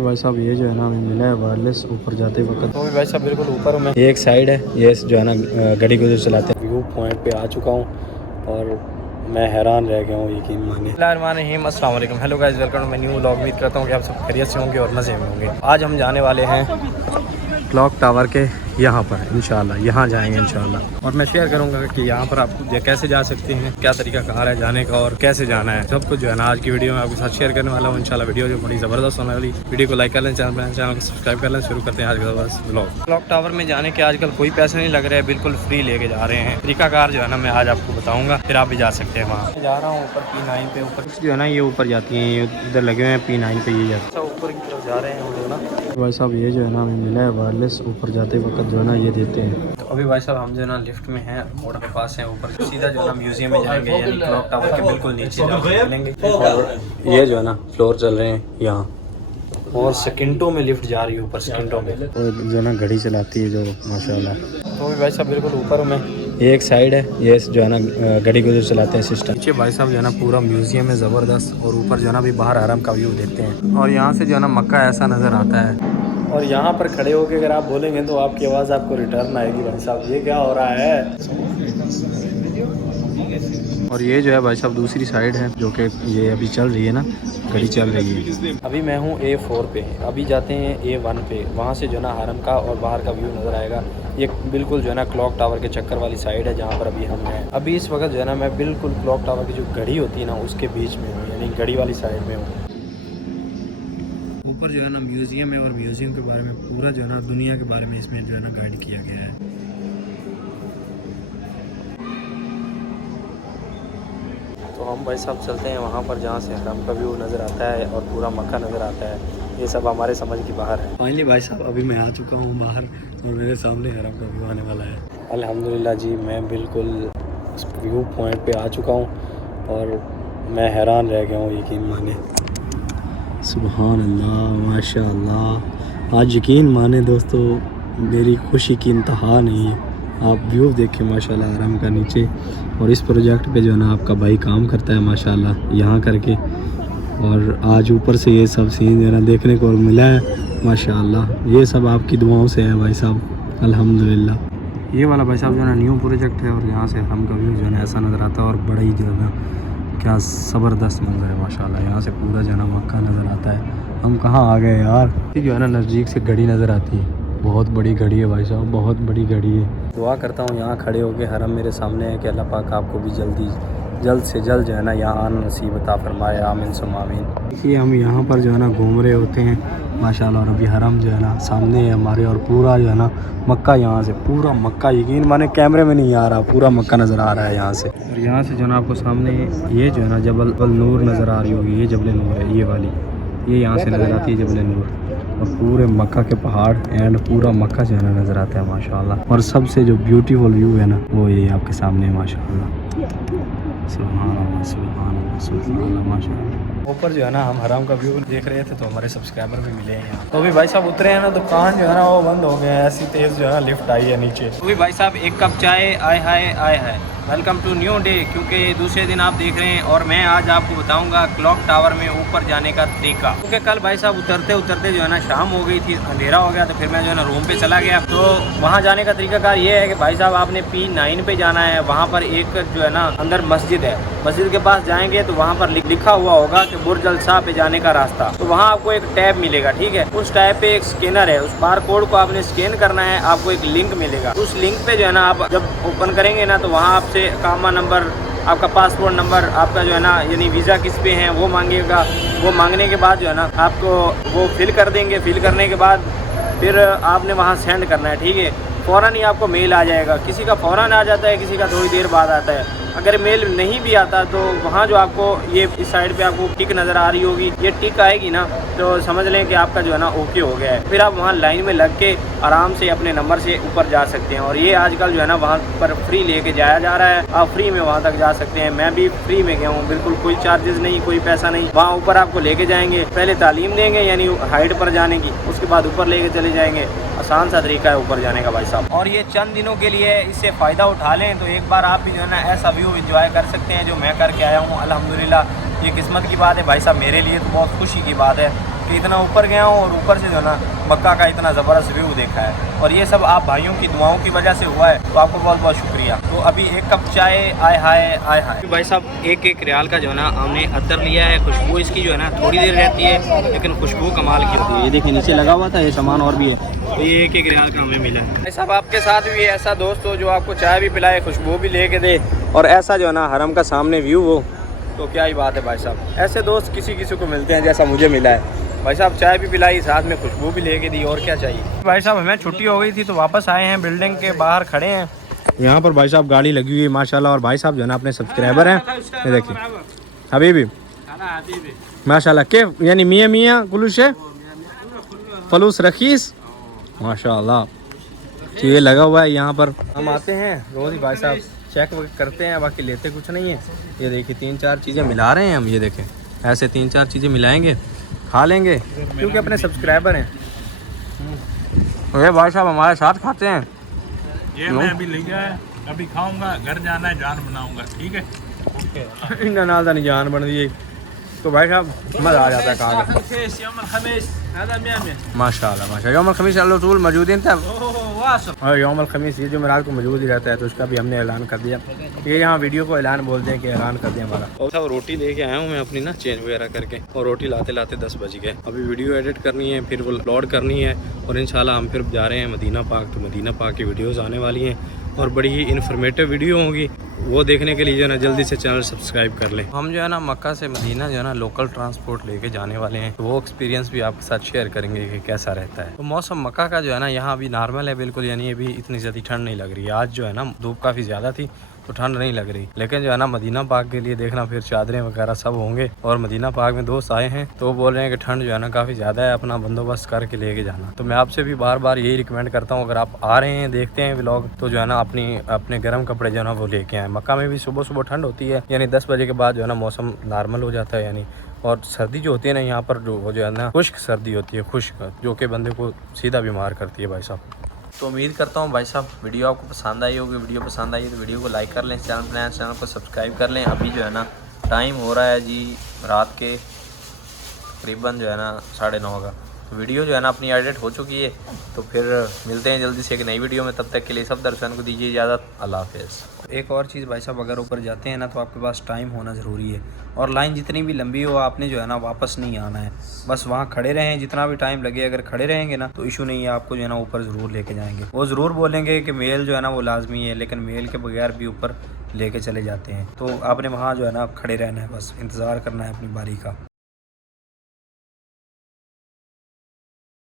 भाई साहब ये जो है ना हमें मिला है वायरलेस ऊपर जाते वक्त। तो भाई साहब बिल्कुल ऊपर में ये एक साइड है, ये जो है ना गाड़ी को जो चलाते हैं। व्यू पॉइंट पे आ चुका हूँ और मैं हैरान रह गया हूँ, यकीन मानिए। अस्सलाम वालेकुम, hello guys, welcome to my new vlog. उम्मीद करता हूँ कि आप सब खैरियत से होंगे और मज़े में होंगे। आज हम जाने वाले हैं क्लॉक टावर के यहाँ पर, इंशाल्लाह यहाँ जाएंगे इंशाल्लाह। और मैं शेयर करूँगा कि यहाँ पर आप कैसे जा सकते हैं, क्या तरीका कार है जाने का और कैसे जाना है, सब कुछ जो है ना आज की वीडियो में आपके साथ शेयर करने वाला हूँ इंशाल्लाह। वीडियो जो बड़ी ज़बरदस्त होने वाली, वीडियो को लाइक कर लें, चैनल को सब्सक्राइब कर लें। शुरू करते हैं आज का बस व्लॉग। क्लॉक टावर में जाने के आजकल कोई पैसे नहीं लग रहे हैं, बिल्कुल फ्री लेके जा रहे हैं। तरीका कार जो है ना मैं आज आपको बताऊँगा, फिर आप भी जा सकते हैं। वहाँ जा रहा हूँ ऊपर P9 पे, ऊपर जो है ना ये ऊपर जाती हैं, ये इधर लगे हुए हैं P9 पे, ये जाते हैं ऊपर की तरफ जा रहे हैं हम लोग ना। भाई साहब ये जो है ना हमें मिला है वायरलेस, ऊपर जाते वक्त जो है ना ये देते हैं। तो अभी भाई साहब हम जो है ना लिफ्ट में हैं, मोड़ के पास हैं, ऊपर सीधा जो है ना म्यूजियम में जाएंगे, यानी क्लॉक टावर के बिल्कुल नीचे मिलेंगे। और ये जो है ना फ्लोर चल रहे हैं यहाँ, और सेकंडों में लिफ्ट जा रही है ऊपर, सेकंडों में। और जो है ना घड़ी चलाती है जो, माशाल्लाह। तो अभी भाई साहब बिल्कुल ऊपर में ये एक साइड है, ये जो है ना गाड़ी को जो चलाते हैं सिस्टम। नीचे भाई साहब जो है ना पूरा म्यूजियम है ज़बरदस्त, और ऊपर जो है ना भी बाहर हरम का व्यू देखते हैं। और यहाँ से जो है ना मक्का ऐसा नज़र आता है। और यहाँ पर खड़े होकर अगर आप बोलेंगे तो आपकी आवाज़ आपको रिटर्न आएगी। भाई साहब ये क्या हो रहा है। और ये जो है भाई साहब दूसरी साइड है, जो कि ये अभी चल रही है ना, घड़ी चल रही है। अभी मैं हूँ A4 पे, अभी जाते हैं A1 पे। वहाँ से जो है ना हरम का और बाहर का व्यू नज़र आएगा। ये बिल्कुल जो है ना क्लॉक टावर के चक्कर वाली साइड है जहाँ पर अभी हम हैं। अभी इस वक्त जो है ना मैं बिल्कुल क्लॉक टावर की जो घड़ी होती है ना उसके बीच में हूँ, यानी घड़ी वाली साइड में हूँ। ऊपर जो है ना म्यूज़ियम है, और म्यूज़ियम के बारे में पूरा जो है ना दुनिया के बारे में इसमें जो है ना गाइड किया गया है। तो हम भाई साहब चलते हैं वहाँ पर जहाँ से हरम का व्यू नज़र आता है और पूरा मक्का नज़र आता है। ये सब हमारे समझ की बाहर है। फाइनली भाई साहब अभी मैं आ चुका हूँ बाहर, और मेरे सामने हरम का व्यू आने वाला है। अल्हम्दुलिल्लाह जी, मैं बिल्कुल व्यू पॉइंट पे आ चुका हूँ और मैं हैरान रह गया हूँ, यकीन माने। सुभान अल्लाह, माशाअल्लाह। आज यकीन माने दोस्तों, मेरी खुशी की इंतहा नहीं है। आप व्यू देखें माशाल्लाह हरम का नीचे, और इस प्रोजेक्ट पे जो है ना आपका भाई काम करता है माशाल्लाह यहाँ करके। और आज ऊपर से ये सब सीन जो है ना देखने को मिला है माशाल्लाह। ये सब आपकी दुआओं से है भाई साहब, अल्हम्दुलिल्लाह। ये वाला भाई साहब जो है ना न्यू प्रोजेक्ट है, और यहाँ से हरम का व्यू जो है ना ऐसा नज़र आता है, और बड़ा ही जो है ना क्या ज़बरदस्त मंजर है माशाल्लाह। यहाँ से पूरा जो है ना मक्का नज़र आता है। हम कहाँ आ गए यार। ये जो है ना नज़दीक से घड़ी नज़र आती है, बहुत बड़ी घड़ी है भाई साहब, बहुत बड़ी घड़ी है। दुआ करता हूँ यहाँ खड़े होके, हरम मेरे सामने है, कि अल्लाह पाक आपको भी जल्द से जल्द जो है ना यहाँ आना नसीब अता फरमाए, आमीन सुम्मा आमीन। देखिए हम यहाँ पर जो है ना घूम रहे होते हैं माशाल्लाह, और अभी हरम जो है ना सामने है हमारे, और पूरा जो है ना मक्का, यहाँ से पूरा मक्का, यकीन माने कैमरे में नहीं आ रहा, पूरा मक्का नज़र आ रहा है यहाँ से। और यहाँ से जो है ना आपको सामने ये जो है ना जबल नूर नज़र आ रही होगी, ये जबल नूर है, ये वाली, ये यहाँ से नज़र आती है जबल नूर। और पूरे मक्का के पहाड़ एंड पूरा मक्का जो है ना नज़र आता है माशाल्लाह। और सबसे जो ब्यूटीफुल व्यू है ना वो ये आपके सामने है माशाल्लाह। सुभान अल्लाह, सुभान अल्लाह, सुभान अल्लाह, माशाल्लाह। ऊपर जो है ना हम हरम का व्यू देख रहे थे, तो हमारे सब्सक्राइबर भी मिले हैं यहाँ। तो अभी भाई साहब उतरे हैं ना, दुकान जो है ना वो बंद हो गया है, ऐसी तेज़ जो है ना लिफ्ट आई है नीचे। तो भी भाई साहब एक कप चाय, आए hi welcome to new day, क्योंकि दूसरे दिन आप देख रहे हैं। और मैं आज आपको बताऊंगा क्लॉक टावर में ऊपर जाने का तरीका, क्योंकि कल भाई साहब उतरते उतरते जो है ना शाम हो गई थी, अंधेरा हो गया, तो फिर मैं जो है ना रूम पे चला गया। तो वहाँ जाने का तरीकाकार ये है कि भाई साहब आपने P9 पे जाना है। वहाँ पर एक जो है ना अंदर मस्जिद है, मस्जिद के पास जाएंगे तो वहाँ पर लिखा हुआ होगा कि बुर्ज अल शाह पे जाने का रास्ता। तो वहाँ आपको एक टैब मिलेगा, ठीक है। उस टैब पे एक स्कैनर है, उस बार कोड को आपने स्कैन करना है, आपको एक लिंक मिलेगा। उस लिंक पे जो है ना आप जब ओपन करेंगे ना, तो वहाँ आपसे कामा नंबर, आपका पासपोर्ट नंबर, आपका जो है ना यानी वीज़ा किस पे है वो मांगेगा। वो मांगने के बाद जो है ना आपको वो फिल कर देंगे। फिल करने के बाद फिर आपने वहाँ सेंड करना है, ठीक है। फ़ौरन ही आपको मेल आ जाएगा, किसी का फ़ौरन आ जाता है, किसी का थोड़ी देर बाद आता है। अगर मेल नहीं भी आता तो वहाँ जो आपको ये इस साइड पे आपको टिक नज़र आ रही होगी, ये टिक आएगी ना तो समझ लें कि आपका जो है ना ओके हो गया है। फिर आप वहाँ लाइन में लग के आराम से अपने नंबर से ऊपर जा सकते हैं। और ये आजकल जो है ना वहाँ पर फ्री लेके जाया जा रहा है, आप फ्री में वहाँ तक जा सकते हैं। मैं भी फ्री में गया हूँ, बिल्कुल कोई चार्जेस नहीं, कोई पैसा नहीं। वहाँ ऊपर आपको लेके जाएंगे, पहले तालीम देंगे यानी हाइट पर जाने की, उसके बाद ऊपर लेके चले जाएंगे। आसान सा तरीका है ऊपर जाने का भाई साहब। और ये चंद दिनों के लिए इससे फ़ायदा उठा लें तो एक बार आप भी जो है ना ऐसा व्यू एंजॉय कर सकते हैं जो मैं करके आया हूँ अल्हम्दुलिल्लाह। ये किस्मत की बात है भाई साहब, मेरे लिए तो बहुत खुशी की बात है कि इतना ऊपर गया हूँ और ऊपर से जो है ना मक्का का इतना ज़बरदस्त व्यू देखा है। और ये सब आप भाइयों की दुआओं की वजह से हुआ है, तो आपको बहुत बहुत शुक्रिया। तो अभी एक कप चाय आए हाय भाई साहब, एक रियाल का जो है ना हमने अदर लिया है। खुशबू इसकी जो है ना थोड़ी देर रहती है, लेकिन खुशबू कमाल की होती है। ये देखिए नीचे लगा हुआ था, ये सामान और भी है, तो ये एक रियाल का हमें मिला है। भाई साहब आपके साथ भी ऐसा दोस्त हो जो आपको चाय भी पिलाए, खुशबू भी लेके दे, और ऐसा जो है ना हरम का सामने व्यू हो, तो क्या ही बात है भाई साहब। ऐसे दोस्त किसी किसी को मिलते हैं जैसा मुझे मिला है। भाई साहब चाय भी पिलाई, साथ में खुशबू भी लेके दी, और क्या चाहिए। भाई साहब हमें छुट्टी हो गई थी तो वापस आए हैं, बिल्डिंग के बाहर खड़े हैं। यहाँ पर भाई साहब गाड़ी लगी हुई है माशाल्लाह, और भाई साहब जो है ना अपने सब्सक्राइबर हैं, ये देखिए हबीबी माशाल्लाह के, यानी मियाँ कुलूश है फलूस रखीस माशाल्लाह। तो ये लगा हुआ है यहाँ पर। हम आते हैं रोज़ ही भाई साहब, चेक करते हैं, बाकी लेते कुछ नहीं है। ये देखिए 3-4 चीज़ें मिला रहे हैं हम, ये देखें ऐसे 3-4 चीज़ें मिलाएंगे, खा लेंगे, क्योंकि अपने सब्सक्राइबर हैं। ये भाई साहब हमारे साथ खाते हैं। ये मैं अभी ले गया है, अभी खाऊंगा, घर जाना है, जान बनाऊंगा, ठीक है। इनका नाल नहीं जान बन दी, तो भाई साहब मज़ा आ जाता है खा के। माशाल्लाह यौम खमीस रसूल मौजूद था, और यौम खमीस ये जो मेराज को मौजूद ही रहता है, तो उसका भी हमने ऐलान कर दिया। ये यहाँ वीडियो को ऐलान बोलते हैं कि ऐलान कर दिया हमारा। और साहब रोटी लेके आया हूँ मैं अपनी ना, चेंज वगैरह करके, और रोटी लाते लाते 10 बज गए। अभी वीडियो एडिट करनी है, फिर वो अपलोड करनी है, और इंशाल्लाह हम फिर जा रहे हैं मदीना पाक। तो मदीना पाक की वीडियोज़ आने वाली हैं, और बड़ी ही इन्फॉर्मेटिव वीडियो होगी। वो देखने के लिए जो है ना जल्दी से चैनल सब्सक्राइब कर लें। हम जो है ना मक्का से मदीना जो है ना लोकल ट्रांसपोर्ट लेके जाने वाले हैं, तो वो एक्सपीरियंस भी आपके साथ शेयर करेंगे कि कैसा रहता है। तो मौसम मक्का का जो है ना यहाँ अभी नॉर्मल है बिल्कुल, यानी अभी इतनी ज़्यादा ठंड नहीं लग रही है। आज जो है ना धूप काफ़ी ज़्यादा थी तो ठंड नहीं लग रही, लेकिन जो है ना मदीना पाक के लिए देखना फिर चादरें वगैरह सब होंगे। और मदीना पाक में दोस्त आए हैं तो वो बोल रहे हैं कि ठंड जो है ना काफ़ी ज़्यादा है, अपना बंदोबस्त करके लेके जाना। तो मैं आपसे भी बार बार यही रिकमेंड करता हूँ, अगर आप आ रहे हैं देखते हैं व्लॉग, तो जो है ना अपने गर्म कपड़े जो है ना वो लेके आए। मक्का में भी सुबह सुबह ठंड होती है, यानी 10 बजे के बाद जो है ना मौसम नॉर्मल हो जाता है, यानी और सर्दी जो होती है ना यहाँ पर जो है ना खुश्क सर्दी होती है, खुश्क, जो कि बंदे को सीधा बीमार करती है भाई साहब। तो उम्मीद करता हूँ भाई साहब वीडियो आपको पसंद आई होगी। वीडियो पसंद आई तो वीडियो को लाइक कर लें, चैनल को सब्सक्राइब कर लें। अभी जो है ना टाइम हो रहा है जी रात के तकरीबन जो है ना 9:30 का। तो वीडियो जो है ना अपनी एडिट हो चुकी है, तो फिर मिलते हैं जल्दी से एक नई वीडियो में। तब तक के लिए सब दर्शकों को दीजिए इजाज़त, अल्लाह हाफ़िज़। एक और चीज़ भाई साहब, अगर ऊपर जाते हैं ना तो आपके पास टाइम होना ज़रूरी है, और लाइन जितनी भी लंबी हो आपने जो है ना वापस नहीं आना है, बस वहाँ खड़े रहें जितना भी टाइम लगे। अगर खड़े रहेंगे ना तो इशू नहीं है, आपको जो है ना ऊपर ज़रूर लेके जाएंगे। वो ज़रूर बोलेंगे कि मेल जो है ना वो लाजमी है, लेकिन मेल के बगैर भी ऊपर लेके चले जाते हैं। तो आपने वहाँ जो है ना खड़े रहना है, बस इंतज़ार करना है अपनी बारी का।